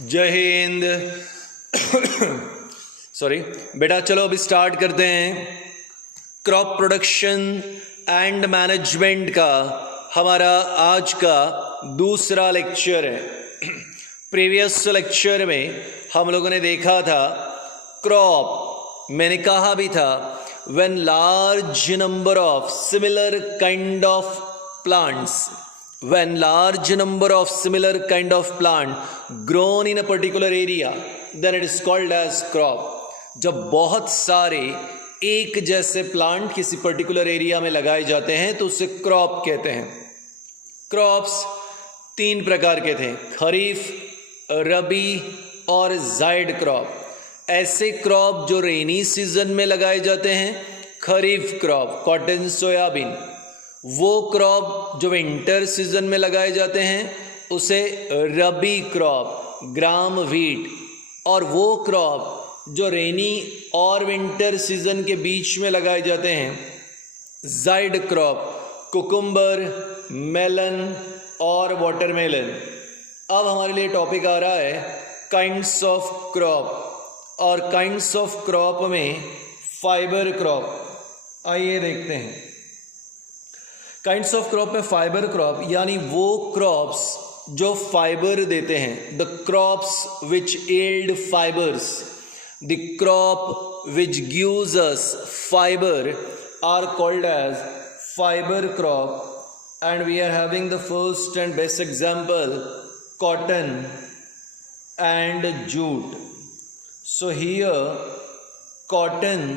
जय हिंद। सॉरी बेटा, चलो अभी स्टार्ट करते हैं। क्रॉप प्रोडक्शन एंड मैनेजमेंट का हमारा आज का दूसरा लेक्चर है। प्रीवियस लेक्चर में हम लोगों ने देखा था क्रॉप, मैंने कहा भी था when large number of similar kind of plants, when large number of similar kind of plant grown in a particular area, then it is called as crop। जब बहुत सारे एक जैसे प्लांट किसी पर्टिकुलर एरिया में लगाए जाते हैं तो उसे क्रॉप कहते हैं। क्रॉप्स तीन प्रकार के थे, खरीफ, रबी और जायद क्रॉप। ऐसे क्रॉप जो रेनी सीजन में लगाए जाते हैं, खरीफ क्रॉप, कॉटन, सोयाबीन। वो क्रॉप जो विंटर सीजन में लगाए जाते हैं उसे रबी क्रॉप, ग्राम, व्हीट। और वो क्रॉप जो रेनी और विंटर सीजन के बीच में लगाए जाते हैं, जायद क्रॉप, कुकुम्बर, मेलन और वाटरमेलन। अब हमारे लिए टॉपिक आ रहा है काइंड्स ऑफ क्रॉप, और काइंड्स ऑफ क्रॉप में फाइबर क्रॉप। आइए देखते हैं। काइंड्स ऑफ क्रॉप में फाइबर क्रॉप यानी वो क्रॉप्स जो फाइबर देते हैं, the crops which yield fibres, the crop which gives us fibre are called as fibre crop. And we are having the first and best example, cotton and jute. So here cotton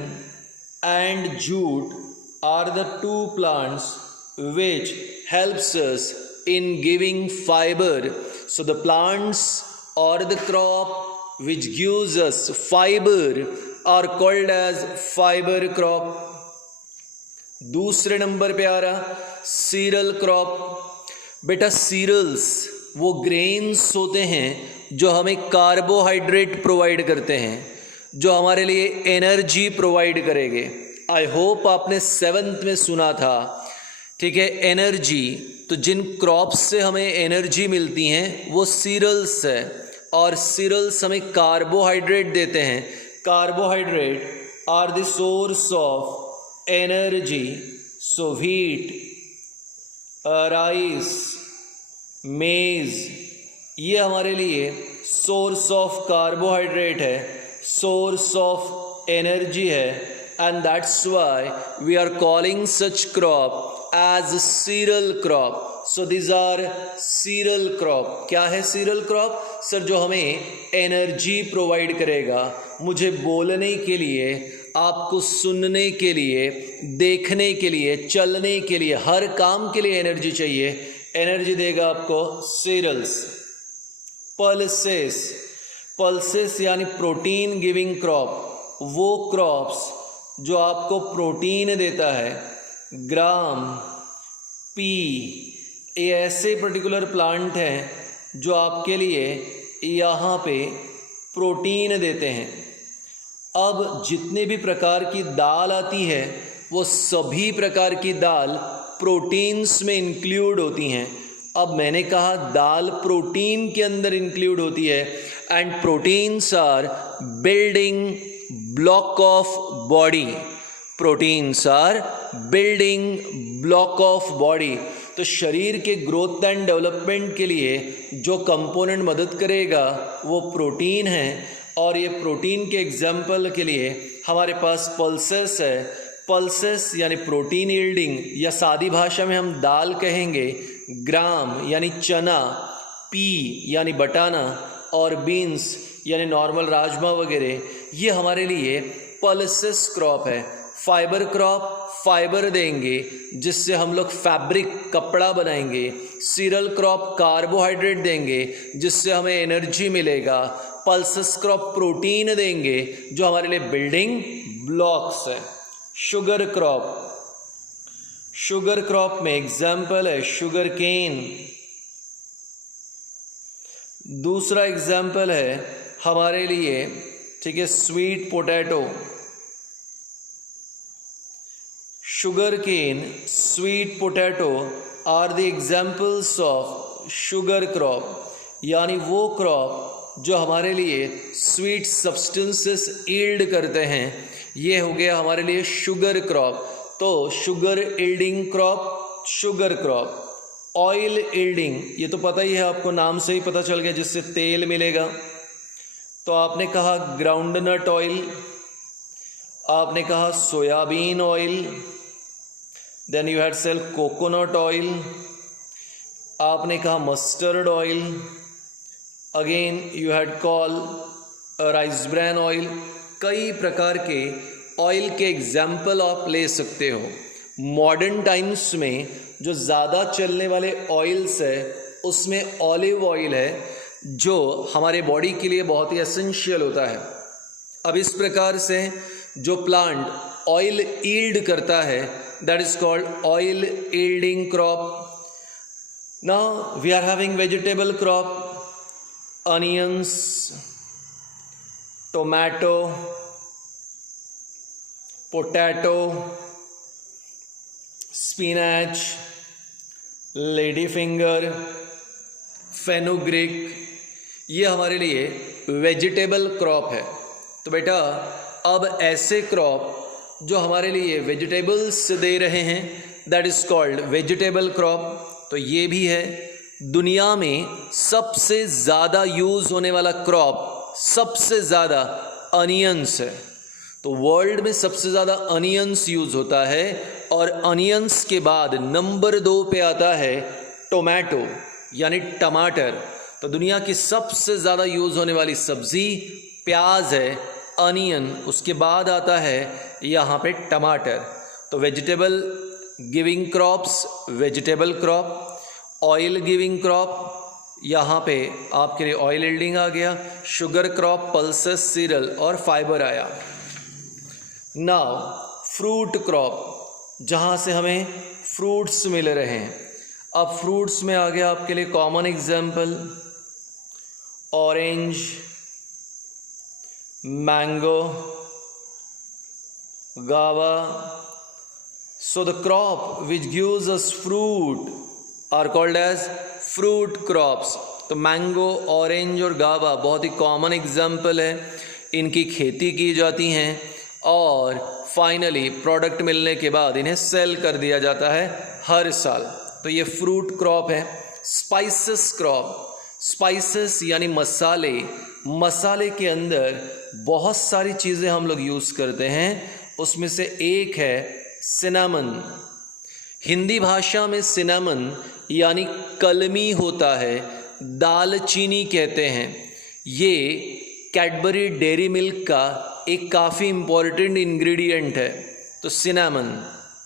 and jute are the two plants which helps us in giving fiber. So the plants or the crop which gives us fiber are called as fiber crop. दूसरे number पे आ रहा cereal crop. बेटा serials वो grains होते हैं जो हमें carbohydrate provide करते हैं, जो हमारे लिए एनर्जी प्रोवाइड करेंगे। आई होप आपने 7th में सुना था, ठीक है, एनर्जी। तो जिन क्रॉप्स से हमें एनर्जी मिलती हैं वो सीरियल्स है, और सीरियल्स हमें कार्बोहाइड्रेट देते हैं। Carbohydrate are the source of energy. So wheat, rice, maize, ये हमारे लिए सोर्स ऑफ कार्बोहाइड्रेट है, सोर्स ऑफ एनर्जी है। And that's why we are calling such crop as cereal crop. So these are cereal crop. क्या है cereal crop? Sir जो हमें energy provide करेगा, मुझे बोलने के लिए, आपको सुनने के लिए, देखने के लिए, चलने के लिए, हर काम के लिए एनर्जी चाहिए। एनर्जी देगा आपको cereals। पल्सेस, पल्सेस यानी प्रोटीन गिविंग क्रॉप, वो क्रॉप्स जो आपको प्रोटीन देता है। ग्राम, पी, ये ऐसे पर्टिकुलर प्लांट हैं जो आपके लिए यहाँ पे प्रोटीन देते हैं। अब जितने भी प्रकार की दाल आती है वो सभी प्रकार की दाल प्रोटीन्स में इंक्लूड होती हैं। अब मैंने कहा दाल प्रोटीन के अंदर इंक्लूड होती है, and proteins are building block of body. Proteins are building block of body. तो शरीर के ग्रोथ एंड डेवलपमेंट के लिए जो कंपोनेंट मदद करेगा वो प्रोटीन है। और ये प्रोटीन के एग्जाम्पल के लिए हमारे पास पल्सेस है। पल्सेस यानी प्रोटीन यील्डिंग, या सादी भाषा में हम दाल कहेंगे। ग्राम यानी चना, पी यानी बटाना, और बीन्स यानी नॉर्मल राजमा वगैरह, ये हमारे लिए पल्सेस क्रॉप है। फाइबर क्रॉप फाइबर देंगे जिससे हम लोग फैब्रिक, कपड़ा बनाएंगे। सीरियल क्रॉप कार्बोहाइड्रेट देंगे जिससे हमें एनर्जी मिलेगा। पल्सेस क्रॉप प्रोटीन देंगे जो हमारे लिए बिल्डिंग ब्लॉक्स है। शुगर क्रॉप, शुगर क्रॉप में एग्जाम्पल है शुगर केन। दूसरा एग्जाम्पल है हमारे लिए, ठीक है, sweet potato. Sugar cane, sweet potato are the examples of sugar crop, यानी वो क्रॉप जो हमारे लिए स्वीट सब्सटेंसेस ईल्ड करते हैं, ये हो गया हमारे लिए शुगर क्रॉप। तो sugar yielding crop, sugar crop. Oil yielding, ये तो पता ही है आपको, नाम से ही पता चल गया, जिससे तेल मिलेगा। तो आपने कहा ग्राउंडनट ऑयल, आपने कहा soyabean oil, then you had sell coconut oil, आपने कहा mustard oil, again you had call rice bran oil. कई प्रकार के ऑयल के एग्जाम्पल आप ले सकते हो। मॉडर्न टाइम्स में जो ज़्यादा चलने वाले ऑयल्स है उसमें ऑलिव ऑयल है, जो हमारे बॉडी के लिए बहुत ही एसेंशियल होता है। अब इस प्रकार से जो प्लांट ऑयल ईल्ड करता है, that is called oil yielding crop. Now we are having vegetable crop, onions, tomato, potato, spinach, lady finger, fenugreek, ये हमारे लिए वेजिटेबल क्रॉप है। तो बेटा अब ऐसे क्रॉप जो हमारे लिए वेजिटेबल्स दे रहे हैं, that is called vegetable crop. तो ये भी है। दुनिया में सबसे ज़्यादा यूज़ होने वाला क्रॉप, सबसे ज़्यादा अनियंस है। तो वर्ल्ड में सबसे ज़्यादा अनियंस यूज़ होता है, और अनियंस के बाद नंबर 2 पे आता है टोमेटो यानी टमाटर। तो दुनिया की सबसे ज़्यादा यूज़ होने वाली सब्ज़ी प्याज है, अनियन, उसके बाद आता है यहाँ पे टमाटर। तो vegetable giving crops, vegetable crop, oil giving crop, यहाँ पे आपके लिए ऑयल यील्डिंग आ गया, शुगर क्रॉप, पल्सेस, सीरियल और फाइबर आया। नाउ फ्रूट क्रॉप, जहाँ से हमें फ्रूट्स मिल रहे हैं। अब फ्रूट्स में आ गया आपके लिए common example orange, mango, guava. So the crop which gives us fruit are called as fruit crops. तो मैंगो, ऑरेंज और गावा बहुत ही कॉमन एग्जाम्पल है, इनकी खेती की जाती हैं और फाइनली प्रोडक्ट मिलने के बाद इन्हें सेल कर दिया जाता है हर साल। तो ये फ्रूट क्रॉप है। स्पाइसेस क्रॉप, स्पाइसेस यानी मसाले, मसाले के अंदर बहुत सारी चीज़ें हम लोग यूज़ करते हैं, उसमें से एक है सिनेमन। हिंदी भाषा में सिनेमन यानी कलमी होता है, दालचीनी कहते हैं। ये कैडबरी डेयरी मिल्क का एक काफ़ी इम्पॉर्टेंट इंग्रेडिएंट है। तो सिनेमन,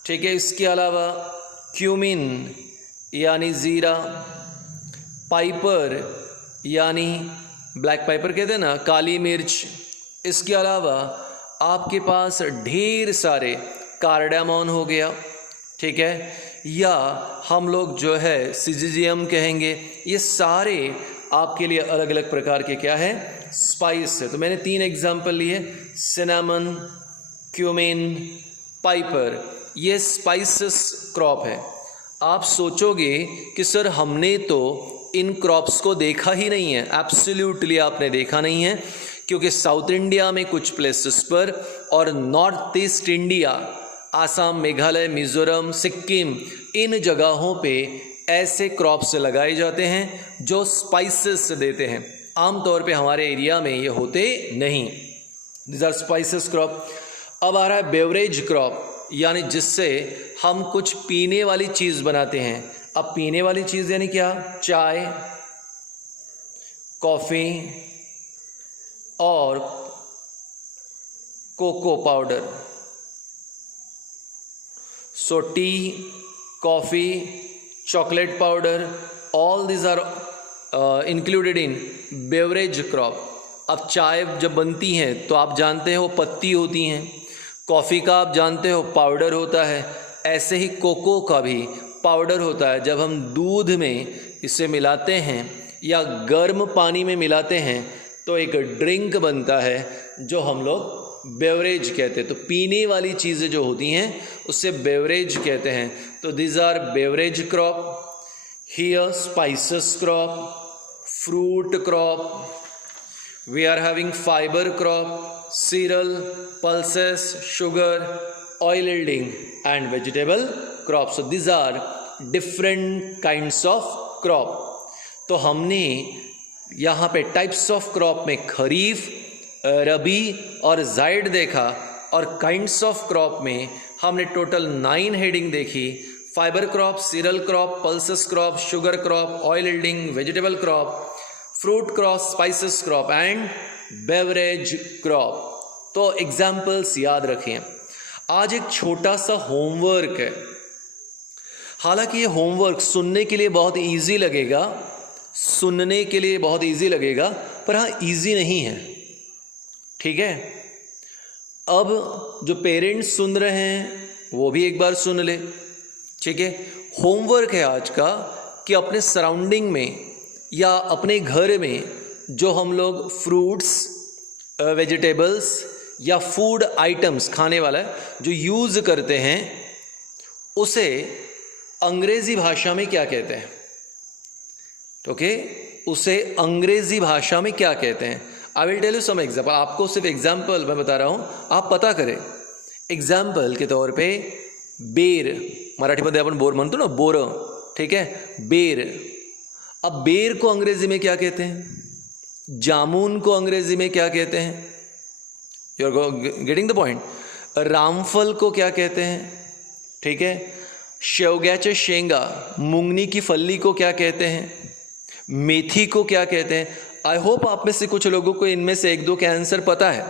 ठीक है। इसके अलावा क्यूमिन यानी ज़ीरा, पाइपर यानी ब्लैक पाइपर कहते हैं ना, काली मिर्च। इसके अलावा आपके पास ढेर सारे कार्डामोन हो गया, ठीक है, या हम लोग जो है सिजिजियम कहेंगे। ये सारे आपके लिए अलग अलग प्रकार के क्या है, स्पाइस है। तो मैंने 3 एग्जाम्पल लिए, सिनेमन, क्यूमिन, पाइपर। ये स्पाइसेस क्रॉप है। आप सोचोगे कि सर हमने तो इन क्रॉप्स को देखा ही नहीं है। एब्सोल्युटली आपने देखा नहीं है, क्योंकि साउथ इंडिया में कुछ प्लेसेस पर और north east India, Assam, Meghalaya, Mizoram, Sikkim, इन जगहों पे ऐसे क्रॉप्स लगाए जाते हैं जो स्पाइसेस देते हैं। आमतौर पे हमारे एरिया में ये होते नहीं। This are spices crop. अब आ रहा है बेवरेज क्रॉप, यानी जिससे हम कुछ पीने वाली चीज़ बनाते हैं। अब पीने वाली चीज़ यानी क्या, चाय, कॉफ़ी और cocoa powder. So tea, coffee, chocolate powder, all this are included in beverage crop. अब चाय जब बनती है तो आप जानते हो पत्ती होती हैं, कॉफ़ी का आप जानते हो पाउडर होता है, ऐसे ही कोको का भी पाउडर होता है। जब हम दूध में इसे मिलाते हैं या गर्म पानी में मिलाते हैं तो एक ड्रिंक बनता है जो हम लोग बेवरेज कहते हैं। तो पीने वाली चीज़ें जो होती हैं उससे बेवरेज कहते हैं। तो this are beverage crop. Here spices crop, fruit crop, we are having fiber crop, cereal, pulses, sugar, oil yielding and vegetable crop. So these are different kinds of crop. तो हमने यहाँ पे टाइप्स ऑफ क्रॉप में खरीफ, रबी और जायद देखा, और kinds of crop में हमने टोटल 9 हेडिंग देखी. Fibre crop, cereal crop, pulses crop, sugar crop, oil yielding, vegetable crop, fruit crop, spices crop and beverage crop. तो एग्जाम्पल्स याद रखें. आज एक छोटा सा होमवर्क है. हालांकि ये होमवर्क सुनने के लिए बहुत इजी लगेगा, पर हाँ इजी नहीं है. ठीक है. अब जो पेरेंट्स सुन रहे हैं वो भी एक बार सुन ले. ठीक है. होमवर्क है आज का कि अपने सराउंडिंग में या अपने घर में जो हम लोग फ्रूट्स, वेजिटेबल्स या फूड आइटम्स खाने वाला जो यूज़ करते हैं उसे अंग्रेज़ी भाषा में क्या कहते हैं. ओके. उसे अंग्रेज़ी भाषा में क्या कहते हैं. I will tell you some example. आपको सिर्फ एग्जाम्पल मैं बता रहा हूँ, आप पता करें. एग्जाम्पल के तौर पे बेर, मराठीमध्ये आपण बोर म्हणतो ना, बोर. ठीक है. बेर. अब बेर को अंग्रेजी में क्या कहते हैं, जामुन को अंग्रेजी में क्या कहते हैं. You are getting the point. Ramphal को क्या कहते हैं. ठीक है. शेवग्याचे शेंगा, मूंगनी की फल्ली को क्या कहते हैं, मेथी को क्या कहते हैं. आई होप आप में से कुछ लोगों को इनमें से 1-2 के आंसर पता है,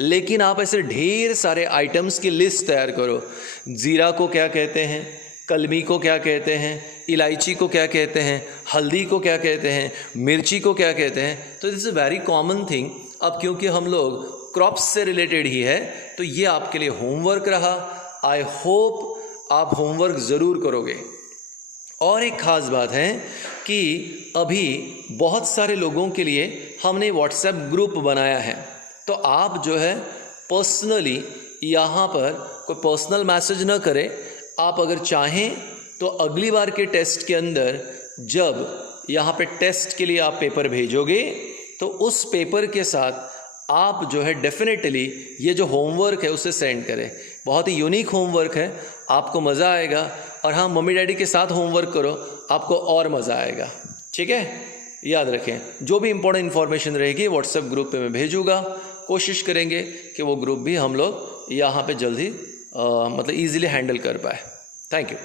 लेकिन आप ऐसे ढेर सारे आइटम्स की लिस्ट तैयार करो. जीरा को क्या कहते हैं, कलमी को क्या कहते हैं, इलायची को क्या कहते हैं, हल्दी को क्या कहते हैं, मिर्ची को क्या कहते हैं. तो this is a very common thing. अब क्योंकि हम लोग क्रॉप्स से रिलेटेड ही है तो ये आपके लिए होमवर्क रहा. आई होप आप होमवर्क ज़रूर करोगे. और एक ख़ास बात है कि अभी बहुत सारे लोगों के लिए हमने व्हाट्सएप ग्रुप बनाया है. तो आप जो है पर्सनली यहाँ पर कोई पर्सनल मैसेज न करें. आप अगर चाहें तो अगली बार के टेस्ट के अंदर जब यहाँ पे टेस्ट के लिए आप पेपर भेजोगे तो उस पेपर के साथ आप जो है डेफिनेटली ये जो होमवर्क है उसे सेंड करें. बहुत ही यूनिक होमवर्क है, आपको मज़ा आएगा. और हाँ, मम्मी डैडी के साथ होमवर्क करो, आपको और मज़ा आएगा. ठीक है. याद रखें, जो भी इंपॉर्टेंट इन्फॉर्मेशन रहेगी व्हाट्सएप ग्रुप पे मैं भेजूँगा. कोशिश करेंगे कि वो ग्रुप भी हम लोग यहाँ पे जल्दी मतलब ईजिली हैंडल कर पाए. Thank you.